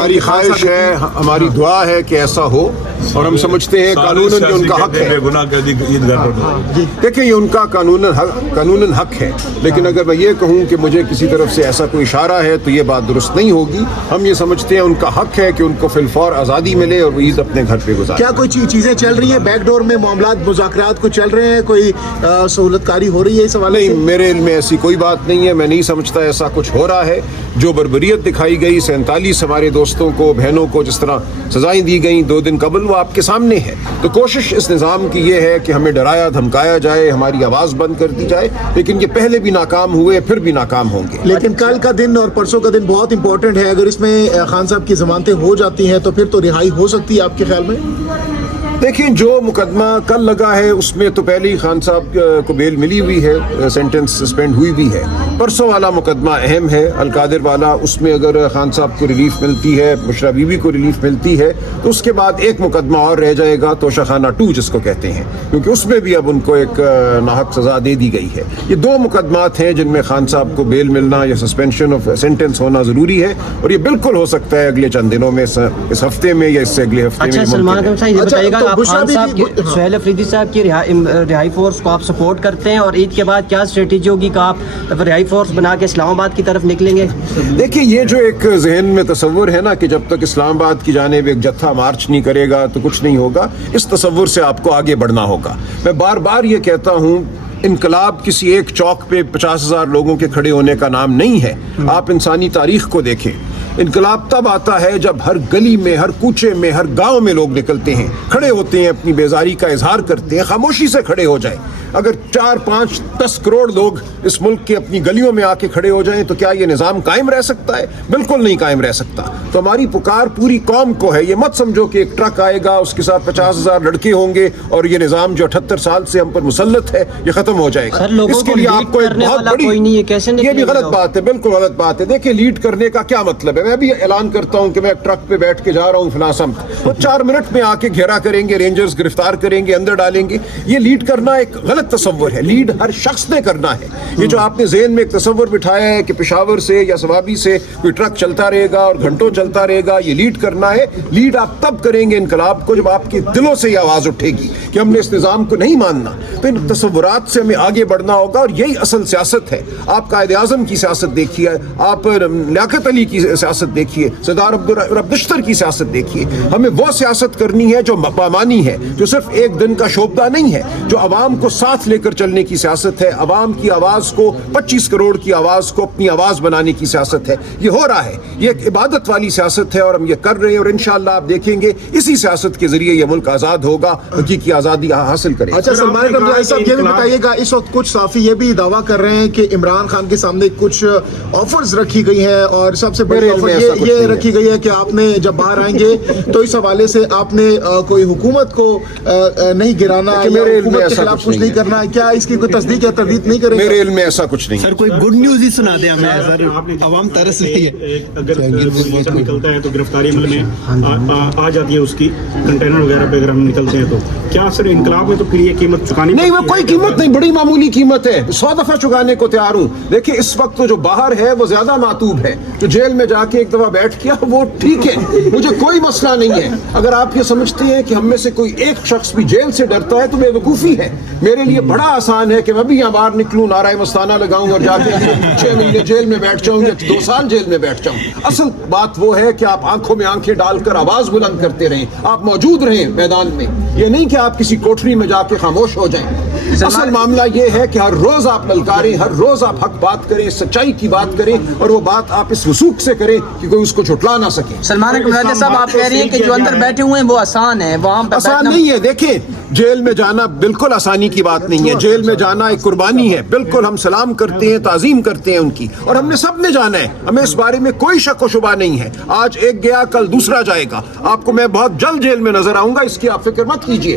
ہماری خواہش ہے, ہماری دعا ہے کہ ایسا ہو, اور ہم سمجھتے ہیں قانوناً یہ ان کا حق ہے. دیکھیں یہ ان کا قانوناً حق ہے, لیکن اگر میں یہ کہوں کہ مجھے کسی طرف سے ایسا کوئی اشارہ ہے تو یہ بات درست نہیں ہوگی. ہم یہ سمجھتے ہیں ان کا حق ہے کہ ان کو فی الفور آزادی ملے اور وہ عید اپنے گھر پہ گزارے. کیا کوئی چیزیں چل رہی ہیں بیک ڈور میں, معاملات مذاکرات کو چل رہے ہیں, کوئی سہولت کاری ہو رہی ہے اس حوالے سے؟ نہیں, میرے علم میں ایسی کوئی بات نہیں ہے. میں نہیں سمجھتا ایسا کچھ ہو رہا ہے. جو بربریت دکھائی گئی 47 ہمارے دوستوں کو, بہنوں کو جس طرح سزائیں دی گئیں 2 دن قبل, وہ آپ کے سامنے ہے. تو کوشش اس نظام کی یہ ہے کہ ہمیں ڈرایا دھمکایا جائے, ہماری آواز بند کر دی جائے, لیکن یہ پہلے بھی ناکام ہوئے, پھر بھی ناکام ہوں گے. لیکن کل کا دن اور پرسوں کا دن بہت امپورٹنٹ ہے. اگر اس میں خان صاحب کی ضمانتیں ہو جاتی ہیں تو پھر تو رہائی ہو سکتی ہے آپ کے خیال میں؟ دیکھیں جو مقدمہ کل لگا ہے اس میں تو پہلے ہی خان صاحب کو بیل ملی ہوئی ہے, سینٹنس سسپینڈ ہوئی بھی ہے. پرسوں والا مقدمہ اہم ہے, القادر والا. اس میں اگر خان صاحب کو ریلیف ملتی ہے, بشرا بی بی کو ریلیف ملتی ہے, تو اس کے بعد ایک مقدمہ اور رہ جائے گا, توشہ خانہ 2 جس کو کہتے ہیں, کیونکہ اس میں بھی اب ان کو ایک ناحق سزا دے دی گئی ہے. یہ 2 مقدمات ہیں جن میں خان صاحب کو بیل ملنا یا سسپینشن آف سینٹنس ہونا ضروری ہے, اور یہ بالکل ہو سکتا ہے اگلے چند دنوں میں, اس ہفتے میں یا اس سے اگلے ہفتے میں. اچھا سلمان اکرم صاحب یہ بتائیے گا, آپ خان صاحب کی, سہیل افریدی صاحب کی رہائی فورس کو آپ سپورٹ کرتے ہیں, اور عید کے بعد کیا اسٹریٹجی ہوگی کہ آپ رہائی فورس بنا کے اسلام آباد کی طرف نکلیں گے؟ دیکھیے یہ جو ایک ذہن میں تصور ہے نا کہ جب تک اسلام آباد کی جانب ایک جتھا مارچ نہیں کرے گا تو کچھ نہیں ہوگا, اس تصور سے آپ کو آگے بڑھنا ہوگا. میں بار بار یہ کہتا ہوں, انقلاب کسی ایک چوک پہ 50,000 لوگوں کے کھڑے ہونے کا نام نہیں ہے. آپ انسانی تاریخ کو دیکھیں, انقلاب تب آتا ہے جب ہر گلی میں, ہر کوچے میں, ہر گاؤں میں لوگ نکلتے ہیں, کھڑے ہوتے ہیں, اپنی بیزاری کا اظہار کرتے ہیں, خاموشی سے کھڑے ہو جائیں. اگر 4, 5, 10 کروڑ لوگ اس ملک کے اپنی گلیوں میں آ کے کھڑے ہو جائیں تو کیا یہ نظام قائم رہ سکتا ہے؟ بالکل نہیں قائم رہ سکتا. تو ہماری پکار پوری قوم کو ہے. یہ مت سمجھو کہ ایک ٹرک آئے گا, اس کے ساتھ 50,000 لڑکے ہوں گے اور یہ نظام جو 78 سال سے ہم پر مسلط ہے یہ ختم ہو جائے گا. اس کے لیے آپ کو ایک بہت بڑی, یہ بھی غلط بات ہے, بالکل غلط بات ہے. دیکھیں لیڈ کرنے کا کیا مطلب ہے؟ میں بھی اعلان کرتا ہوں کہ میں ایک ٹرک پہ بیٹھ کے جا رہا ہوں فلاں سمت, تو 4 منٹ میں آ کے گھیرا کریں گے, رینجرز گرفتار کریں گے, اندر ڈالیں گے. یہ لیڈ کرنا ایک غلط تصور ہے. لیڈ ہر شخص نے کرنا ہے. یہ جو آپ نے ذہن میں ایک تصور بٹھایا ہے کہ پشاور سے یا سوابی سے کوئی ٹرک چلتا رہے گا اور گھنٹوں چلتا رہے گا, یہ لیڈ کرنا ہے. لیڈ آپ تب کریں گے انقلاب کو جب آپ کے دلوں سے یہ آواز اٹھے گی کہ ہم نے اس نظام کو نہیں ماننا. تو ان تصورات سے ہمیں آگے بڑھنا ہوگا, اور یہی اصل سیاست ہے. آپ قائد اعظم کی سیاست دیکھیے, آپ لیاقت علی کی سیاست دیکھیے, سردار عبدالرب کی سیاست دیکھیے. ہمیں وہ سیاست کرنی ہے جو مقامانی ہے, جو صرف ایک دن کا شوبدہ نہیں ہے, جو عوام کو ساتھ لے کر چلنے کی سیاست ہے, عوام کی آواز کو, 25 کروڑ کی آواز کو اپنی آواز بنانے کی سیاست ہے. یہ ہو رہا ہے, یہ ایک عبادت والی سیاست ہے, اور ہم یہ کر رہے ہیں, اور انشاءاللہ آپ دیکھیں گے اسی سیاست کے ذریعے یہ ملک آزاد ہوگا, حقیقی آزادی حاصل کرے. اچھا سلمان اکرم صاحب یہ بھی بتائیے گا, اس وقت کچھ صحافی یہ بھی دعویٰ کر رہے ہیں کہ عمران خان کے سامنے کچھ آفرز رکھی گئی ہیں, اور سب سے بڑی آفر یہ رکھی گئی ہے کہ آپ نے جب باہر آئیں گے تو اس حوالے سے آپ نے کوئی حکومت کو نہیں گرانا, حکومت کے خلاف کچھ نہیں کرنا. کیا اس کی کوئی تصدیق یا تردید نہیں کریں گے؟ میرے علم میں ایسا کچھ نہیں. سر کوئی گڈ نیوز ہی سنا دیں ہمیں سر, عوام ترس رہی ہے. اگر نکلتا ہے تو گرفتاری عمل میں آ جاتی ہے اس کی, کنٹینر وغیرہ پہ اگر ہم نکلتے ہیں تو کیا سر انقلاب میں تو پھر یہ قیمت چکانی نہیں؟ وہ کوئی قیمت نہیں, بڑی معمولی قیمت ہے, 100 دفعہ چکانے کو تیار ہوں. دیکھیں اس وقت تو جو باہر ہے وہ زیادہ معتوب ہے, جو جیل میں جا کے ایک دفعہ بیٹھ گیا وہ ٹھیک ہے, مجھے کوئی مسئلہ نہیں ہے. اگر آپ یہ سمجھتے ہیں کہ ہم میں سے کوئی ایک شخص بھی جیل سے ڈرتا ہے تو بے وقوفی ہے. میرے لیے بڑا آسان ہے کہ میں بھی یہاں باہر نکلوں, نعرہ مستانہ لگاؤں اور جا کے 6 مہینے جیل میں بیٹھ جاؤں یا 2 سال جیل میں بیٹھ جاؤں. اصل بات وہ ہے کہ آپ آنکھوں میں آنکھیں ڈال کر آواز بلند کرتے رہیں, آپ موجود رہیں میدان میں, یہ نہیں کہ آپ کسی کوٹری میں جا کے خاموش ہو جائیں. اصل معاملہ یہ ہے کہ ہر روز آپ للکاریں, ہر روز آپ حق بات کریں, سچائی کی بات کریں, اور وہ بات آپ اس وثوق سے کریں کہ کوئی اس کو جھٹلا نہ سکے. سلمان اکرم صاحب آپ کہہ رہی ہیں کہ جو اندر بیٹھے ہوئے ہیں وہ آسان ہے, وہاں پہ آسان نہیں ہے. دیکھیں جیل میں جانا بالکل آسانی کی بات نہیں ہے, جیل میں جانا ایک قربانی ہے. بالکل ہم سلام کرتے ہیں, تعظیم کرتے ہیں ان کی, اور ہم نے سب نے جانا ہے, ہمیں اس بارے میں کوئی شک و شبہ نہیں ہے. آج ایک گیا کل دوسرا جائے گا. آپ کو میں بہت جلد جیل میں نظر آؤں گا, اس کی آپ فکر مت کیجیے.